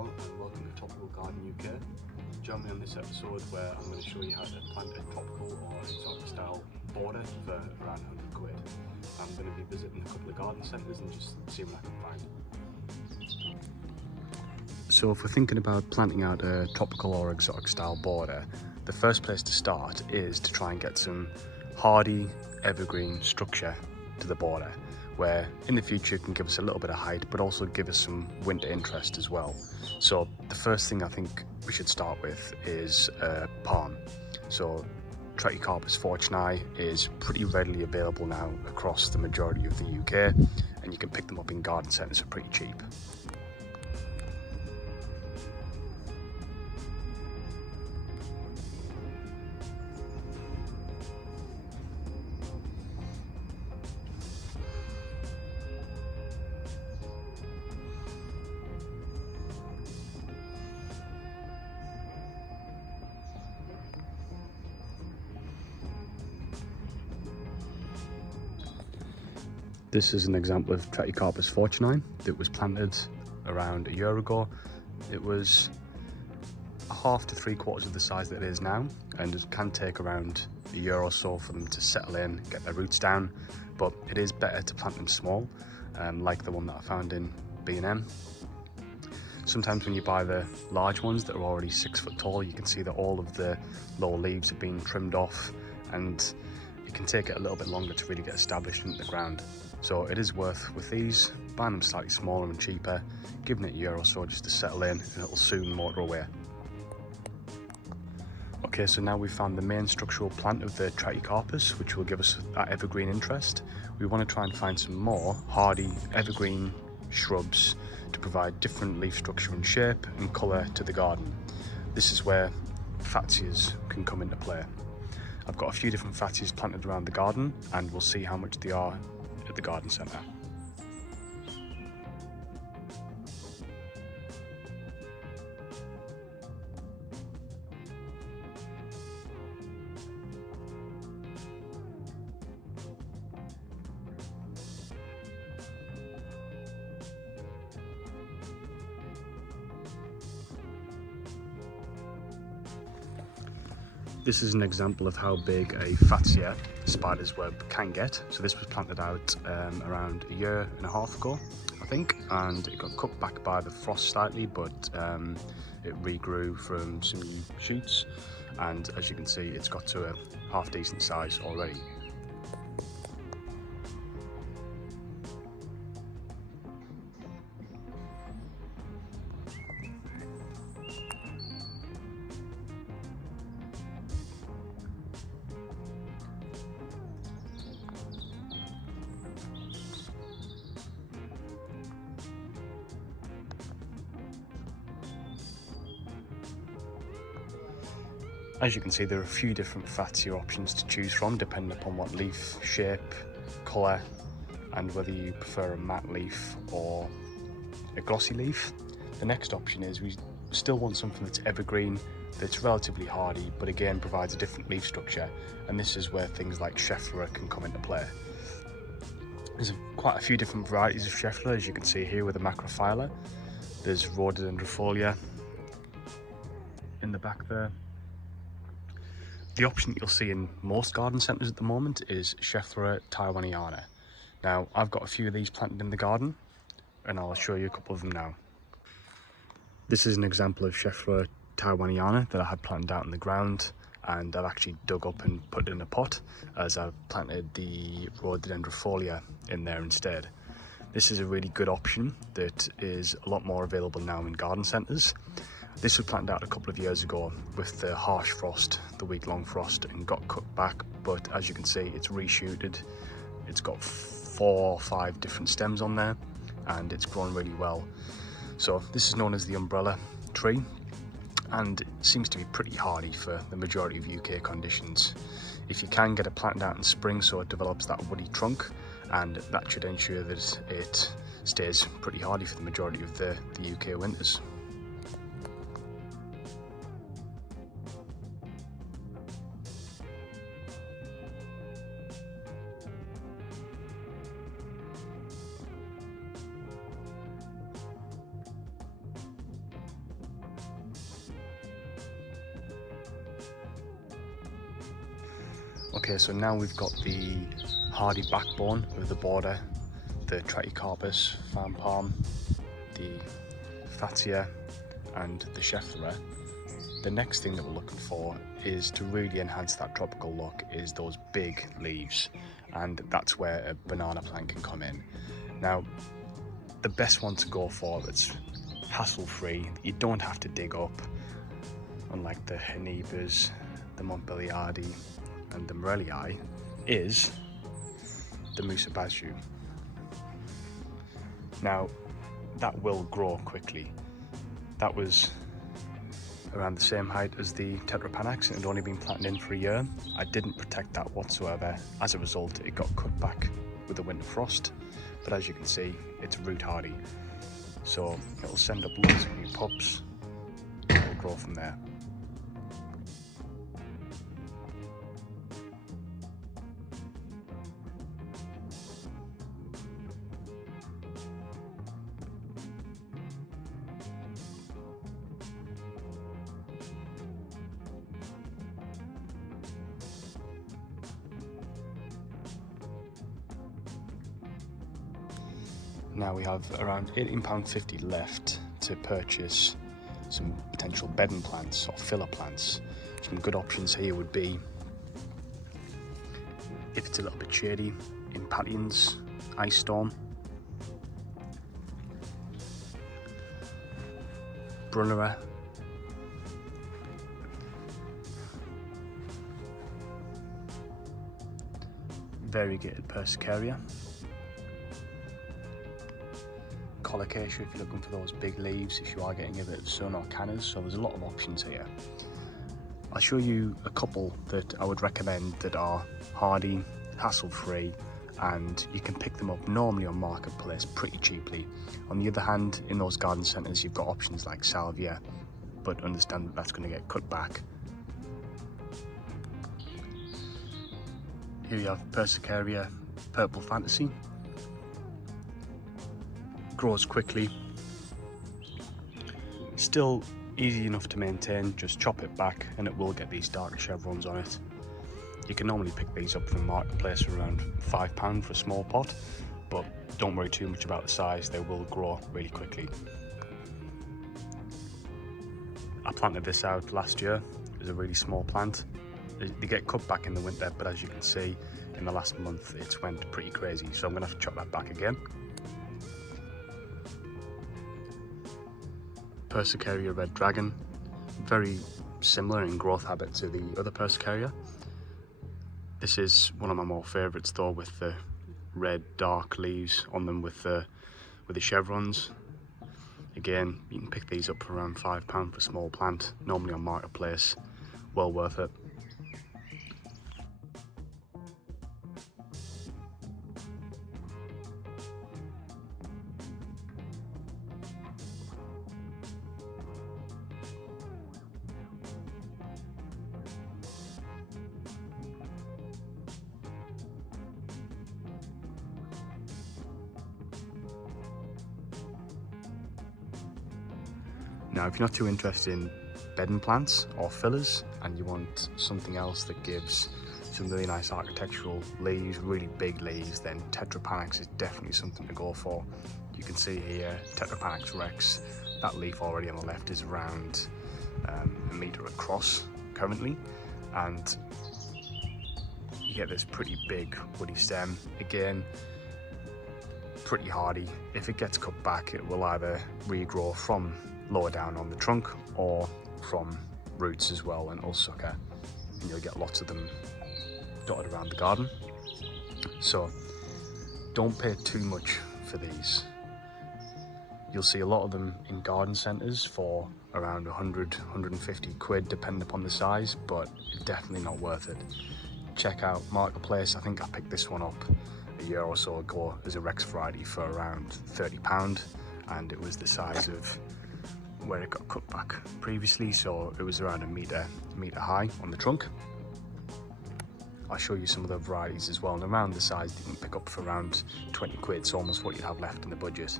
everyone, and welcome to Tropical Garden UK. Join me on this episode where I'm going to show you how to plant a tropical or exotic style border for around 100 quid. I'm going to be visiting a couple of garden centres and just see what I can find. So if we're thinking about planting out a tropical or exotic style border, the first place to start is to try and get some hardy evergreen structure to the border, where in the future it can give us a little bit of height but also give us some winter interest as well. So the first thing I think we should start with is palm. So Trachycarpus fortunei is pretty readily available now across the majority of the UK, and you can pick them up in garden centres for pretty cheap. This is an example of Trachycarpus fortunei that was planted around a year ago. It was half to 3/4 of the size that it is now, and it can take around a year or so for them to settle in, get their roots down, but it is better to plant them small, like the one that I found in B&M. Sometimes when you buy the large ones that are already 6 foot tall, you can see that all of the lower leaves have been trimmed off, and it can take it a little bit longer to really get established into the ground. So it is worth, with these, buying them slightly smaller and cheaper, giving it a year or so just to settle in, and it'll soon motor away. Okay, so now we've found the main structural plant of the Trachycarpus, which will give us that evergreen interest. We want to try and find some more hardy evergreen shrubs to provide different leaf structure and shape and colour to the garden. This is where Fatsias can come into play. I've got a few different Fatsias planted around the garden, and we'll see how much they are at the garden centre. This is an example of how big a Fatsia spider's web can get. So this was planted out around a year and a half ago, I think, and it got cut back by the frost slightly, but it regrew from some new shoots, and as you can see, it's got to a half decent size already. As you can see, there are a few different Fatsia options to choose from depending upon what leaf shape, colour, and whether you prefer a matte leaf or a glossy leaf. The next option is we still want something that's evergreen, that's relatively hardy, but again provides a different leaf structure, and this is where things like Schefflera can come into play. There's quite a few different varieties of Schefflera, as you can see here with the macrophylla. There's rhododendrofolia in the back there. The option that you'll see in most garden centres at the moment is Schefflera taiwaniana. Now, I've got a few of these planted in the garden, and I'll show you a couple of them now. This is an example of Schefflera taiwaniana that I had planted out in the ground, and I've actually dug up and put it in a pot, as I've planted the rhododendrofolia in there instead. This is a really good option that is a lot more available now in garden centres. This was planted out a couple of years ago with the harsh frost, the week-long frost, and got cut back, but as you can see, it's reshooted. It's got 4 or 5 different stems on there, and it's grown really well. So this is known as the umbrella tree, and it seems to be pretty hardy for the majority of UK conditions. If you can get it planted out in spring so it develops that woody trunk, and that should ensure that it stays pretty hardy for the majority of the UK winters. Okay, so now we've got the hardy backbone of the border, the Trachycarpus, farm palm, the Fatia and the Schefflera. The next thing that we're looking for is to really enhance that tropical look is those big leaves, and that's where a banana plant can come in. Now, the best one to go for that's hassle-free, you don't have to dig up, unlike the Hanebas, the Montbéliardi and the Morellii, is the Musabazu. Now, that will grow quickly. That was around the same height as the Tetrapanax and it had only been planted in for a year. I didn't protect that whatsoever. As a result, it got cut back with the winter frost, but as you can see, it's root hardy. So it'll send up lots of new pups and it'll grow from there. Now we have around £18.50 left to purchase some potential bedding plants or filler plants. Some good options here would be, if it's a little bit shady, Impatiens, Ice Storm, Brunnera, variegated Persicaria, Colocasia if you're looking for those big leaves, if you are getting a bit of sun, or cannas, so there's a lot of options here. I'll show you a couple that I would recommend that are hardy, hassle-free, and you can pick them up normally on Marketplace pretty cheaply. On the other hand, in those garden centres you've got options like Salvia, but understand that that's going to get cut back. Here you have Persicaria Purple Fantasy. Grows quickly, still easy enough to maintain, just chop it back and it will get these darker chevrons on it. You can normally pick these up from Marketplace for around £5 for a small pot, but don't worry too much about the size, they will grow really quickly. I planted this out last year, it was a really small plant. They get cut back in the winter, but as you can see in the last month it's went pretty crazy, so I'm going to have to chop that back again. Persicaria Red Dragon, very similar in growth habit to the other Persicaria. This is one of my more favourites though, with the red dark leaves on them with the chevrons. Again, you can pick these up for around £5 for a small plant, normally on Marketplace, well worth it. Now, if you're not too interested in bedding plants or fillers and you want something else that gives some really nice architectural leaves, really big leaves, then Tetrapanax is definitely something to go for. You can see here, Tetrapanax Rex, that leaf already on the left is around a metre across currently, and you get this pretty big woody stem. Again, pretty hardy. If it gets cut back, it will either regrow from lower down on the trunk or from roots as well, and it'll sucker, and you'll get lots of them dotted around the garden. So don't pay too much for these. You'll see a lot of them in garden centres for around 100, 150 quid depending upon the size, but definitely not worth it. Check out Marketplace. I think I picked this one up a year or so ago as a Rex variety for around £30, and it was the size of where it got cut back previously, so it was around a metre high on the trunk. I'll show you some of the varieties as well, and around the size that you can pick up for around 20 quid, so almost what you'd have left in the budget.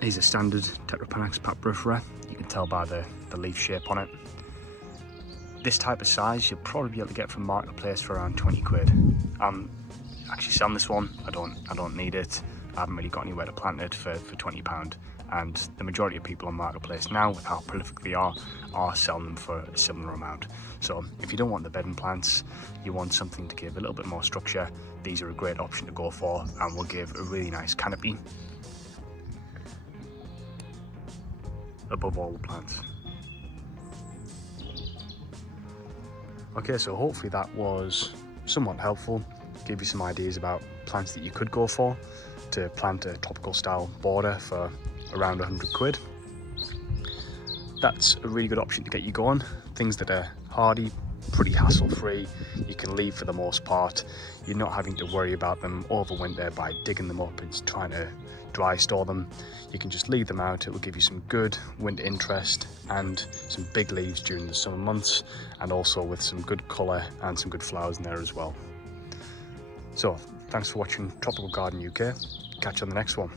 These are standard Tetrapanax paprifera. You can tell by the leaf shape on it. This type of size you'll probably be able to get from Marketplace for around 20 quid. I'm actually selling this one. I don't need it. I haven't really got anywhere to plant it for £20, and the majority of people on Marketplace now, with how prolific they are selling them for a similar amount. So if you don't want the bedding plants, you want something to give a little bit more structure, these are a great option to go for, and will give a really nice canopy above all the plants. Okay, so hopefully that was somewhat helpful, give you some ideas about plants that you could go for to plant a tropical style border for around 100 quid. That's a really good option to get you going. Things that are hardy, pretty hassle free, you can leave for the most part. You're not having to worry about them over winter by digging them up and trying to dry store them. You can just leave them out. It will give you some good winter interest and some big leaves during the summer months, and also with some good colour and some good flowers in there as well. So thanks for watching Tropical Garden UK. Catch you on the next one.